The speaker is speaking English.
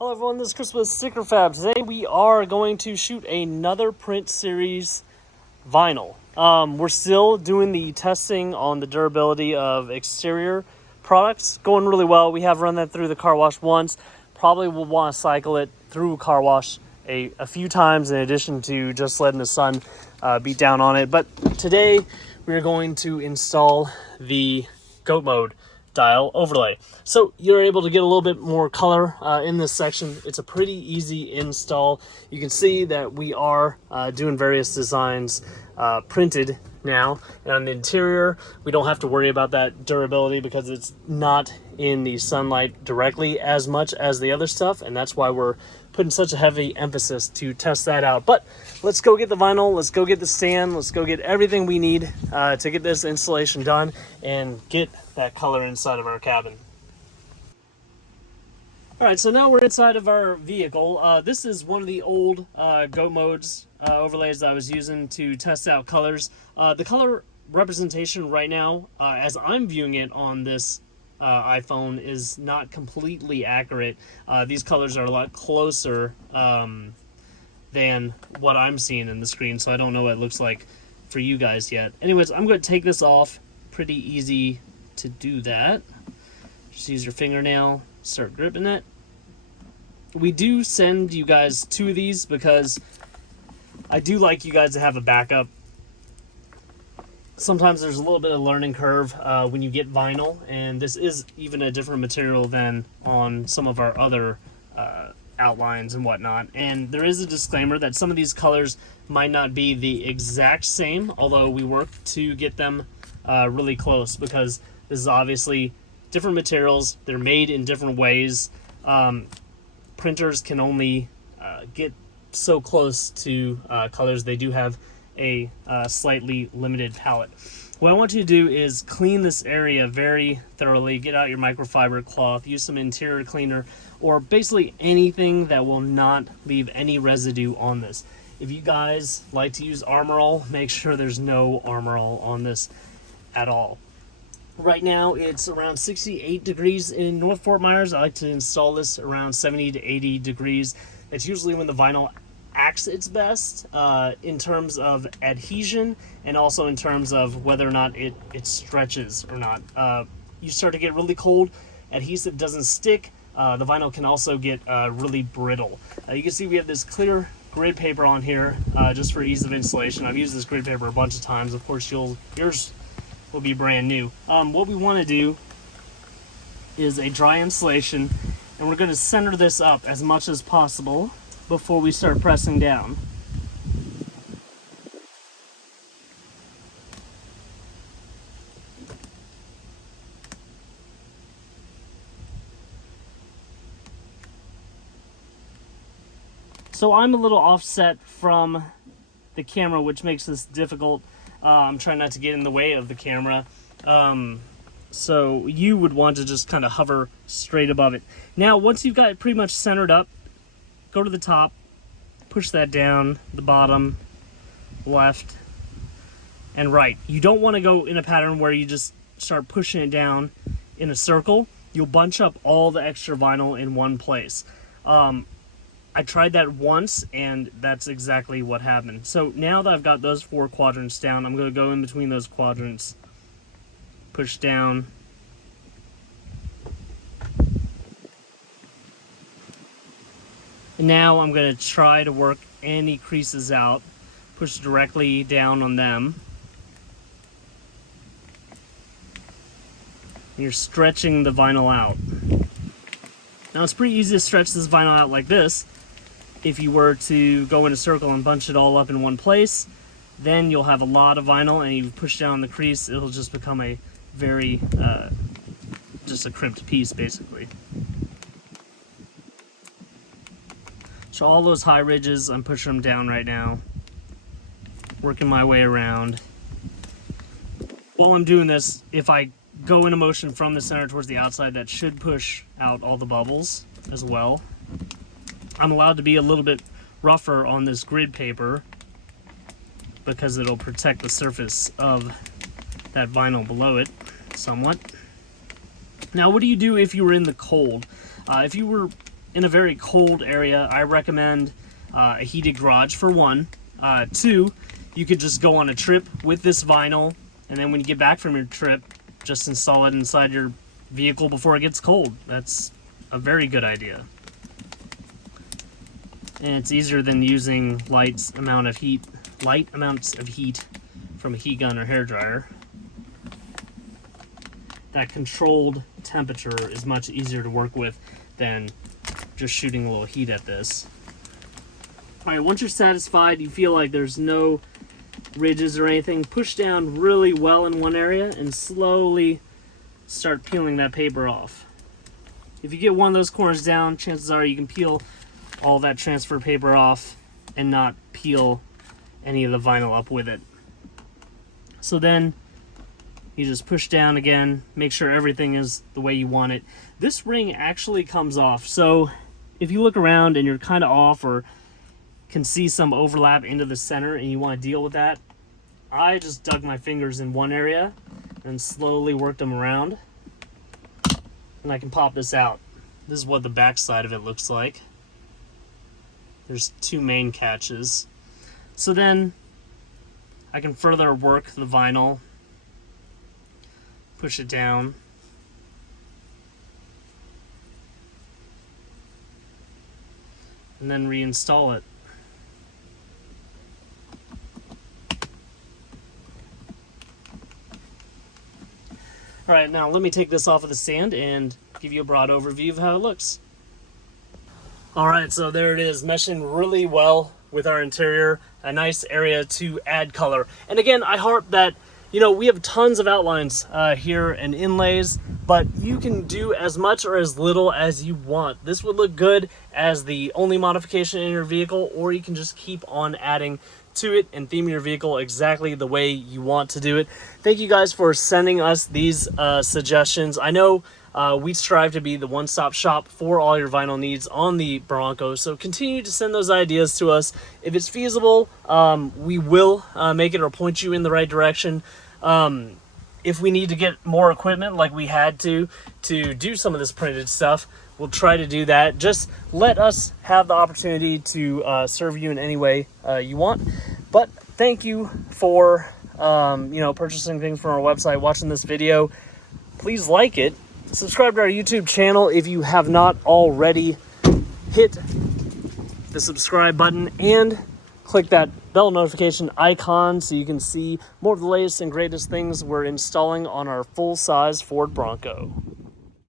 Hello everyone, this is Chris with Sticker Fab. Today we are going to shoot another print series vinyl. We're still doing the testing on the durability of exterior products. Going really well. We have run that through the car wash once. Probably will want to cycle it through car wash a few times in addition to just letting the sun beat down on it. But today we're going to install the goat mode dial overlay. So you're able to get a little bit more color in this section. It's a pretty easy install. You can see that we are doing various designs printed now. And on the interior, we don't have to worry about that durability because it's not in the sunlight directly as much as the other stuff. And that's why we're putting such a heavy emphasis to test that out. But let's go get the vinyl, let's go get the stand, let's go get everything we need to get this installation done and get that color inside of our cabin. All right, so now we're inside of our vehicle. This is one of the old Goat Modes overlays that I was using to test out colors. The color representation right now, as I'm viewing it on this iPhone, is not completely accurate. These colors are a lot closer than what I'm seeing in the screen, so I don't know what it looks like for you guys yet. Anyways, I'm going to take this off. Pretty easy to do that. Just use your fingernail, start gripping it. We do send you guys two of these because I do like you guys to have a backup. Sometimes there's a little bit of learning curve when you get vinyl, and this is even a different material than on some of our other outlines and whatnot. And there is a disclaimer that some of these colors might not be the exact same, although we work to get them really close because this is obviously different materials. They're made in different ways. Printers can only get so close to colors. They do have a slightly limited palette. What I want you to do is clean this area very thoroughly. Get out your microfiber cloth, use some interior cleaner, or basically anything that will not leave any residue on this. If you guys like to use Armor All, make sure there's no Armor All on this at all. Right now it's around 68 degrees in North Fort Myers. I like to install this around 70 to 80 degrees. It's usually when the vinyl acts its best in terms of adhesion and also in terms of whether or not it stretches or not. You start to get really cold, adhesive doesn't stick, the vinyl can also get really brittle. You can see we have this clear grid paper on here just for ease of installation. I've used this grid paper a bunch of times. Of course yours will be brand new. What we want to do is a dry installation, and we're going to center this up as much as possible before we start pressing down. So I'm a little offset from the camera, which makes this difficult. I'm trying not to get in the way of the camera. So you would want to just kind of hover straight above it. Now, once you've got it pretty much centered up, go to the top, push that down, the bottom, left, and right. You don't want to go in a pattern where you just start pushing it down in a circle. You'll bunch up all the extra vinyl in one place. I tried that once, and that's exactly what happened. So now that I've got those 4 quadrants down, I'm going to go in between those quadrants, push down, and now I'm going to try to work any creases out, push directly down on them. And you're stretching the vinyl out. Now it's pretty easy to stretch this vinyl out like this. If you were to go in a circle and bunch it all up in one place, then you'll have a lot of vinyl, and you push down the crease, it'll just become a very, just a crimped piece basically. So all those high ridges, I'm pushing them down right now, working my way around. While I'm doing this, if I go in a motion from the center towards the outside, that should push out all the bubbles as well. I'm allowed to be a little bit rougher on this grid paper because it'll protect the surface of that vinyl below it somewhat. Now, what do you do if you were in the cold? If you were in a very cold area, I recommend a heated garage for one. Two, you could just go on a trip with this vinyl, and then when you get back from your trip, just install it inside your vehicle before it gets cold. That's a very good idea. And it's easier than using light amounts of heat from a heat gun or hair dryer. That controlled temperature is much easier to work with than just shooting a little heat at this. All right, once you're satisfied, you feel like there's no ridges or anything, push down really well in one area and slowly start peeling that paper off. If you get one of those corners down, chances are you can peel all that transfer paper off and not peel any of the vinyl up with it. So then you just push down again, make sure everything is the way you want it. This ring actually comes off, so if you look around and you're kind of off or can see some overlap into the center and you want to deal with that, I just dug my fingers in one area and slowly worked them around, and I can pop this out. This is what the back side of it looks like. There's two main catches. So then I can further work the vinyl, push it down, and then reinstall it. All right, now let me take this off of the stand and give you a broad overview of how it looks. All right, so there it is, meshing really well with our interior, a nice area to add color. And again, I harp that, we have tons of outlines here and inlays, but you can do as much or as little as you want. This would look good as the only modification in your vehicle, or you can just keep on adding to it and theme your vehicle exactly the way you want to do it. Thank you guys for sending us these suggestions. I know we strive to be the one-stop shop for all your vinyl needs on the Bronco, so continue to send those ideas to us. If it's feasible, we will make it or point you in the right direction. If we need to get more equipment like we had to do some of this printed stuff, we'll try to do that. Just let us have the opportunity to serve you in any way you want. But thank you for purchasing things from our website, watching this video. Please like it. Subscribe to our YouTube channel if you have not already. Hit the subscribe button and click that bell notification icon so you can see more of the latest and greatest things we're installing on our full-size Ford Bronco.